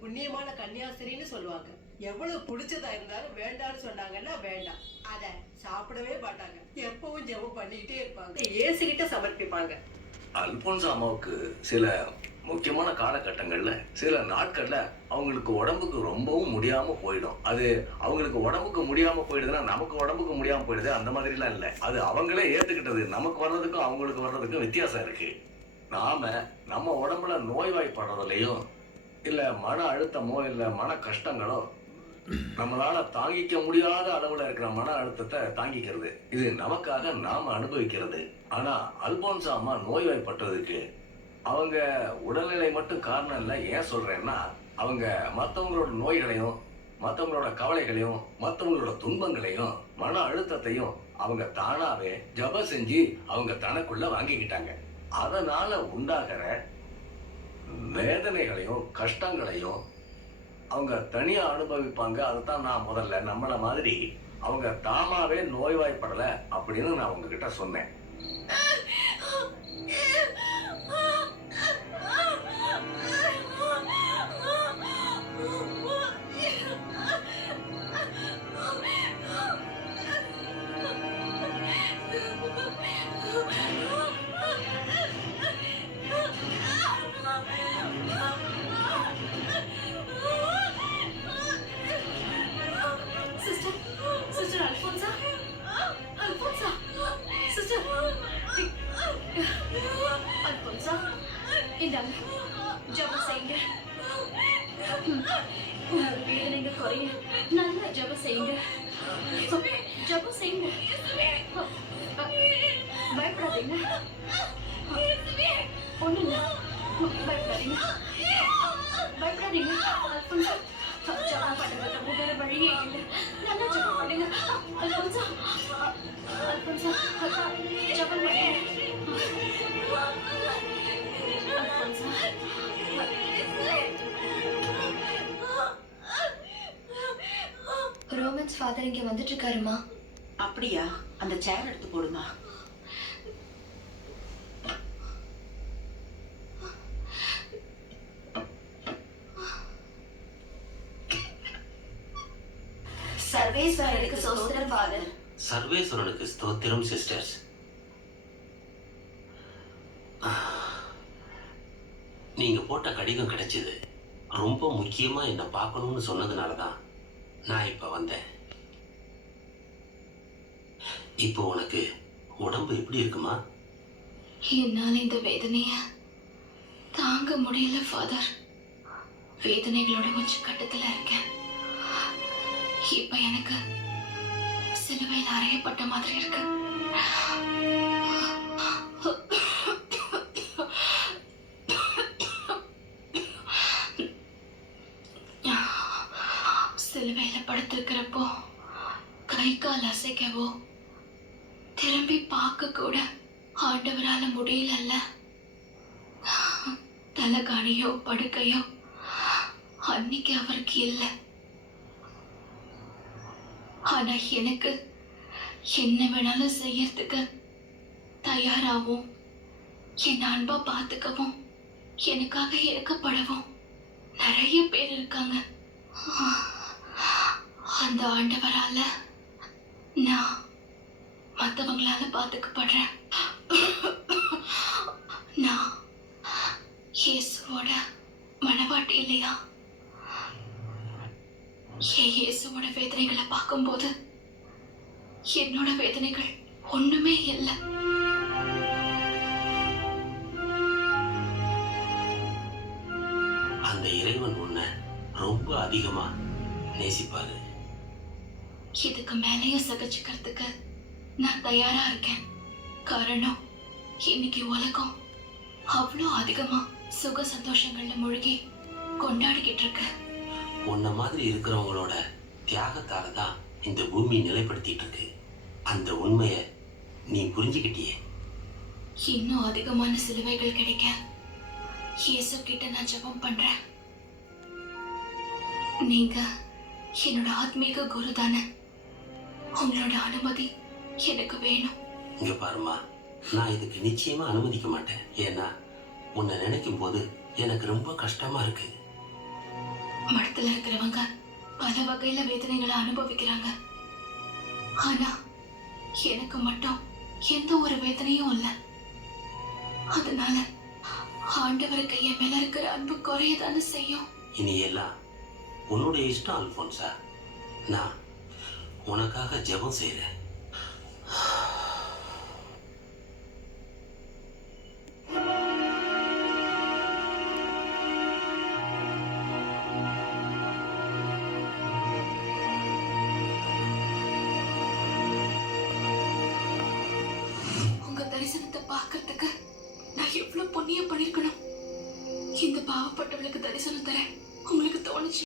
புண்ணியமான கன்னியாஸ்திரின்னு சொல்லுவாங்க. எவ்வளவு பிடிச்சதா இருந்தாலும் வேண்டான்னு சொன்னாங்கன்னா வேண்டாம். அத சாப்பிடவே மாட்டாங்க. எப்பவும் ஜெபம் பண்ணிக்கிட்டே இருப்பாங்க. ஏசுகிட்ட சமர்ப்பிப்பாங்க. அல்போன்சா அம்மாவுக்கு சில முக்கியமான காலகட்டங்கள்ல சில நாட்கள்ல அவங்களுக்கு உடம்புக்கு ரொம்பவும் முடியாம போயிடும். அது அவங்களுக்கு உடம்புக்கு முடியாம போயிடுதுன்னா நமக்கு உடம்புக்கு முடியாம போயிடுது அந்த மாதிரிலாம் இல்லை. அது அவங்களே ஏத்துக்கிட்டது. நமக்கு வர்றதுக்கும் அவங்களுக்கு வர்றதுக்கும் வித்தியாசம் இருக்கு. நாம நம்ம உடம்புல நோய்வாய்ப்படுறதுலையும் இல்ல மன அழுத்தமோ இல்ல மன கஷ்டங்களோ நம்மளால தாங்கிக்க முடியாத அளவுல இருக்கிற மன அழுத்தத்தை தாங்கிக்கிறது இது நமக்காக நாம அனுபவிக்கிறது. ஆனா அல்போன்சா அம்மா நோய்வாய்ப்பட்டதுக்கு அவங்க உடல்நிலை மட்டும் காரணம் இல்லை. ஏன் சொல்றேன்னா அவங்க மற்றவங்களோட நோய்களையும் மற்றவங்களோட கவலைகளையும் மற்றவங்களோட துன்பங்களையும் மன அழுத்தத்தையும் அவங்க தானாவே ஜபம் செஞ்சு அவங்க தனக்குள்ள வாங்கிக்கிட்டாங்க. அதனால உண்டாகிற வேதனைகளையும் கஷ்டங்களையும் அவங்க தனியா அனுபவிப்பாங்க. அதுதான் நான் முதல்ல நம்மள மாதிரி அவங்க தாமாவே நோய்வாய்ப்படலை அப்படின்னு நான் உங்ககிட்ட சொன்னேன். ஜபம் செய்யுங்க. வேதனைங்க குறைய நல்லா ஜபம் செய்யுங்க. ஜபம் செய்யுங்க. பயப்படாதீங்க. ஒண்ணு இல்ல. பயப்படாதீங்க. பயப்படாதீங்க. அல்போன்சா ஜபம் பண்ணுறது வேற வழியே இல்லை. நல்லா ஜபம் பண்ணுங்க. அல்போன்சா அல்போன்சா ஜபம் பண்ணுங்க. ரோமன்ஸ் ஃபாதர் இங்க வந்துட்டு இருக்காருமா. அப்படியா? அந்த சேர் எடுத்து போடுமா. சர்வேஸ்வரனுக்கு ஸ்தோத்திரம் ஃபாதர். சர்வேஸ்வரனுக்கு ஸ்தோத்திரம் சிஸ்டர்ஸ். நீங்க போட்ட கடிதம் கிடைச்சது. ரொம்ப முக்கியமா என்ன பார்க்கணும்னு சொன்னதுனாலதான் நான் இப்ப வந்தேன். இப்போ உனக்கு உடம்பு எப்படி இருக்குமா? என்னால இந்த வேதனைய தாங்க முடியல ஃபாதர். வேதனைகளோட கொஞ்சம் கட்டத்துல இருக்கேன். இப்ப எனக்கு சிலுவையில் அறையப்பட்ட மாதிரி இருக்கு. சிலுவையில படுத்திருக்கிறப்போ கை கால் அசைக்கவோ திரும்பி பார்க்க கூட ஆண்டவரால முடியலல்ல. தலைகாணியோ படுக்கையோ அன்னைக்கு அவருக்கு இல்லை. ஆனா எனக்கு என்ன வேணாலும் செய்யறதுக்கு தயாராகவும் என் அன்பா பார்த்துக்கவும் எனக்காக இறக்கப்படவும் நிறைய பேர் இருக்காங்க. அந்த ஆண்டவரால நான் மற்றவங்களால பார்த்துக்கப்படுறேன். நான் இயேசுவோட மனவாட்டி இல்லையா? இயேசுவோட வேதனைகளை பார்க்கும்போது என்னோட வேதனைகள் ஒண்ணுமே இல்லை. அந்த இறைவன் உன்னை ரொம்ப அதிகமா நேசிப்பாரு. இதுக்கு மேலேயும் சகிச்சுக்கிறதுக்கு நான் தயாரா இருக்கேன். காரணம் இன்னைக்கு உலகம் அவ்வளோ அதிகமா சுக சந்தோஷங்கள்ல மூழ்கி கொண்டாடிக்கிட்டு இருக்கு. உன்ன மாதிரி இருக்கிறவங்களோட தியாகத்தால தான் இந்த பூமி நிலைப்படுத்திட்டு இருக்கு. அந்த உண்மையை நீ புரிஞ்சுக்கிட்டியே. இன்னும் அதிகமான சிலுவைகள் கிடைக்க இயேசு கிட்ட நான் ஜெபம் பண்றேன். நீங்க என்னோட ஆத்மீக குரு தானே. உங்களோட அனுமதி எனக்கு வேணும். இங்க பாருமா, நான் இதுக்கு நிச்சயமா அனுமதிக்க மாட்டேன். ஏன்னா உன்னை நினைக்கும் போது எனக்கு ரொம்ப கஷ்டமா இருக்கு. மடத்துல இருக்கிறவங்க பல வகையில வேதனைகளை அனுபவிக்கிறாங்க. ஆனா எனக்கு மட்டும் எந்த ஒரு வேதனையும் இல்ல. அதனால ஆண்டவருக்கு என் மேல இருக்கிற அன்பு குறையதானே செய்யும். இனி எல்லாம் உன்னுடைய இஷ்டம் அல்போன்சா. நான் உனக்காக ஜெபம் செய்றேன். உங்க தரிசனத்தை பார்க்கறதுக்கு நான் எவ்வளவு புண்ணியம் பண்ணிருக்கணும். இந்த பாவப்பட்டவளுக்கு தரிசனம் தரேன் உங்களுக்கு தோணுச்சு.